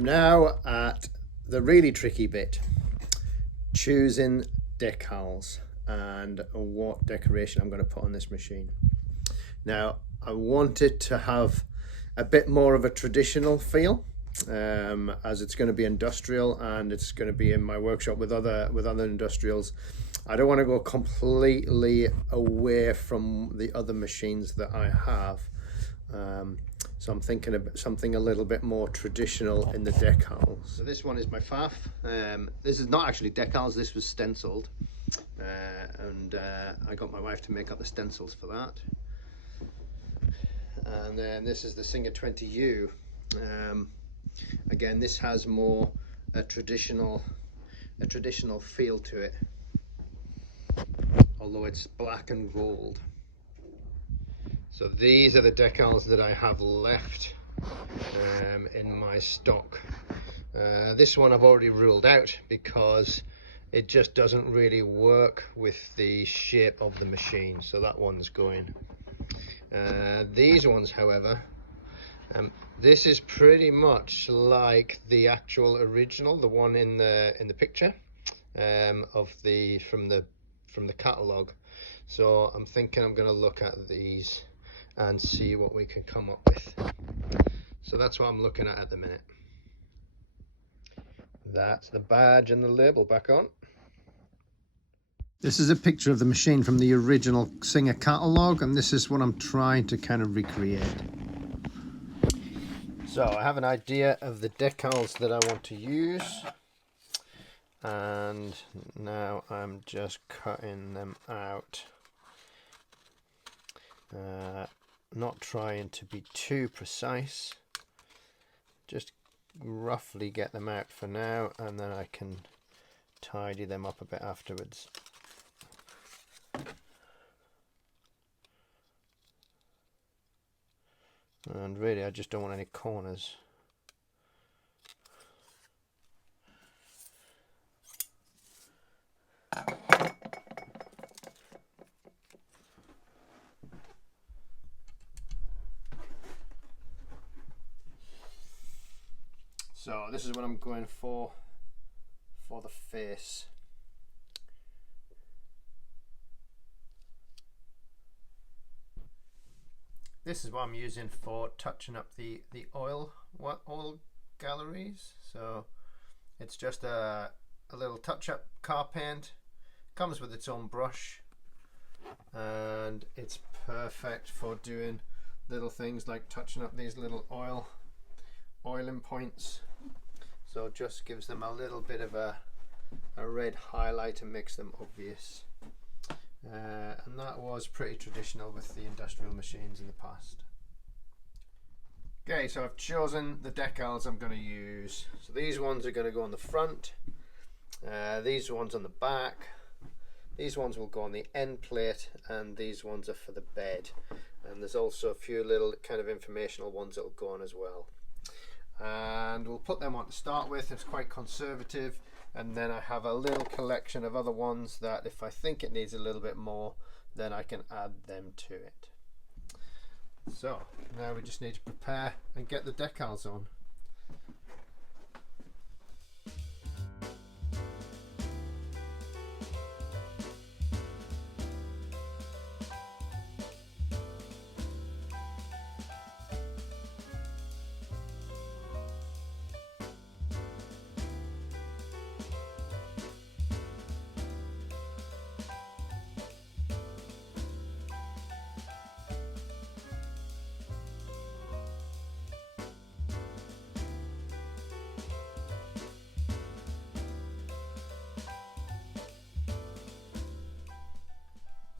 I'm now at the really tricky bit, choosing decals and what decoration I'm going to put on this machine. Now I want it to have a bit more of a traditional feel, as it's going to be industrial and it's going to be in my workshop with other industrials. I don't want to go completely away from the other machines that I have. So I'm thinking of something a little bit more traditional in the decals. So this one is my faff. This is not actually decals, this was stenciled. And I got my wife to make up the stencils for that. And then this is the Singer 20U. Again, this has more a traditional feel to it, although it's black and gold. So these are the decals that I have left in my stock. This one I've already ruled out because it just doesn't really work with the shape of the machine, so that one's going. These ones, however, this is pretty much like the actual original, the one in the picture of from the catalogue. So I'm thinking I'm going to look at these and see what we can come up with. So that's what I'm looking at the minute. That's the badge and the label back on. This is a picture of the machine from the original Singer catalogue, and this is what I'm trying to kind of recreate. So I have an idea of the decals that I want to use, and now I'm just cutting them out. Not trying to be too precise, just roughly get them out for now, and then I can tidy them up a bit afterwards. And really I just don't want any corners. So this is what I'm going for the face. This is what I'm using for touching up the oil galleries. So it's just a little touch-up car paint. Comes with its own brush, and it's perfect for doing little things like touching up these little oiling points. So it just gives them a little bit of a red highlight and makes them obvious. And that was pretty traditional with the industrial machines in the past. Okay, so I've chosen the decals I'm going to use. So these ones are going to go on the front, these ones on the back, these ones will go on the end plate, and these ones are for the bed. And there's also a few little kind of informational ones that will go on as well. And we'll put them on to start with. It's quite conservative, and then I have a little collection of other ones that if I think it needs a little bit more, then I can add them to it. So now we just need to prepare and get the decals on.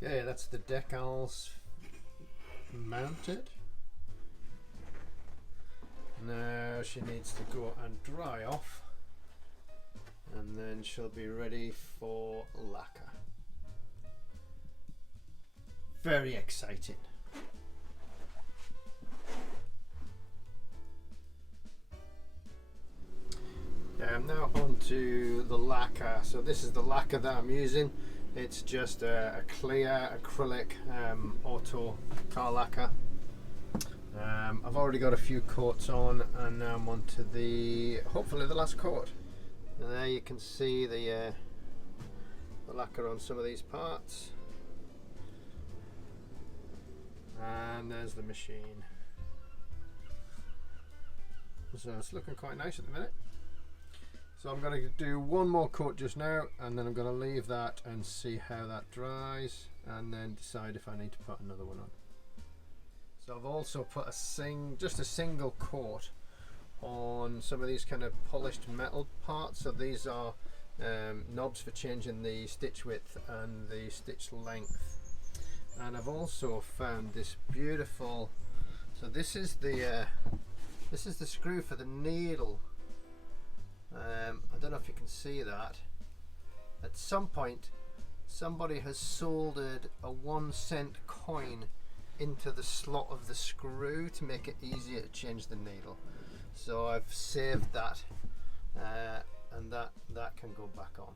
Okay, that's the decals mounted. Now she needs to go and dry off, and then she'll be ready for lacquer. Very exciting. Now onto the lacquer. So this is the lacquer that I'm using. It's just a clear acrylic auto car lacquer. I've already got a few coats on, and now I'm on to hopefully the last coat. And there you can see the lacquer on some of these parts, and there's the machine. So it's looking quite nice at the minute. So I'm going to do one more coat just now, and then I'm going to leave that and see how that dries, and then decide if I need to put another one on. So I've also put just a single coat on some of these kind of polished metal parts. So these are knobs for changing the stitch width and the stitch length. And I've also found this beautiful, so this is the screw for the needle. I don't know if you can see that. At some point somebody has soldered a 1-cent coin into the slot of the screw to make it easier to change the needle. So I've saved that, and that can go back on.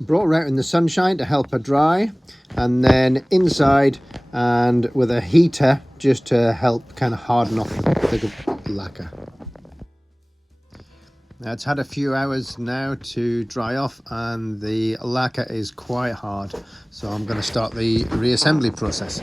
Brought her out in the sunshine to help her dry, and then inside and with a heater just to help kind of harden off the lacquer. Now it's had a few hours now to dry off, and the lacquer is quite hard, so I'm going to start the reassembly process.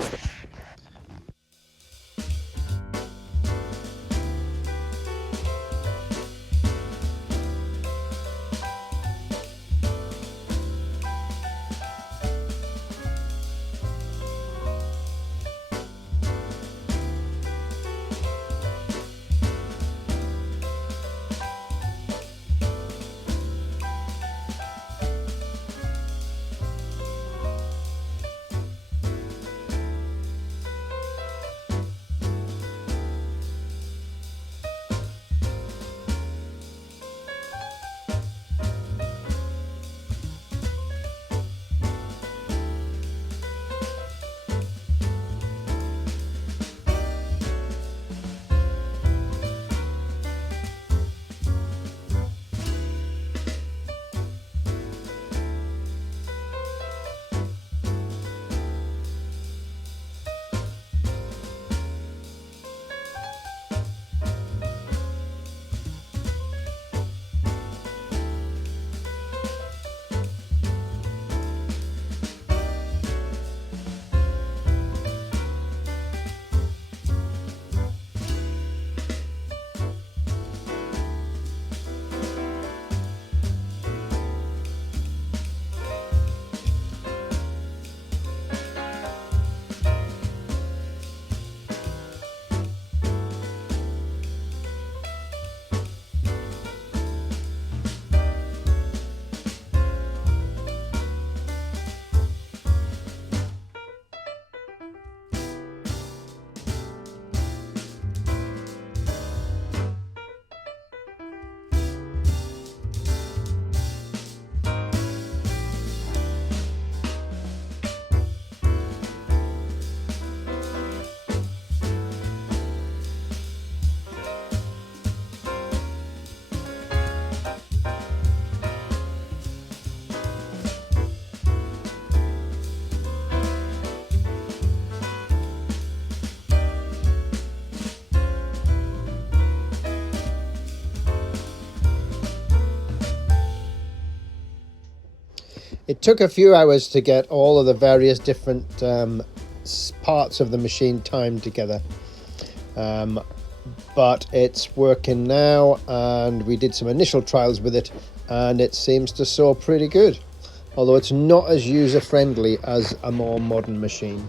It took a few hours to get all of the various different parts of the machine timed together, but it's working now, and we did some initial trials with it, and it seems to sew pretty good, although it's not as user-friendly as a more modern machine.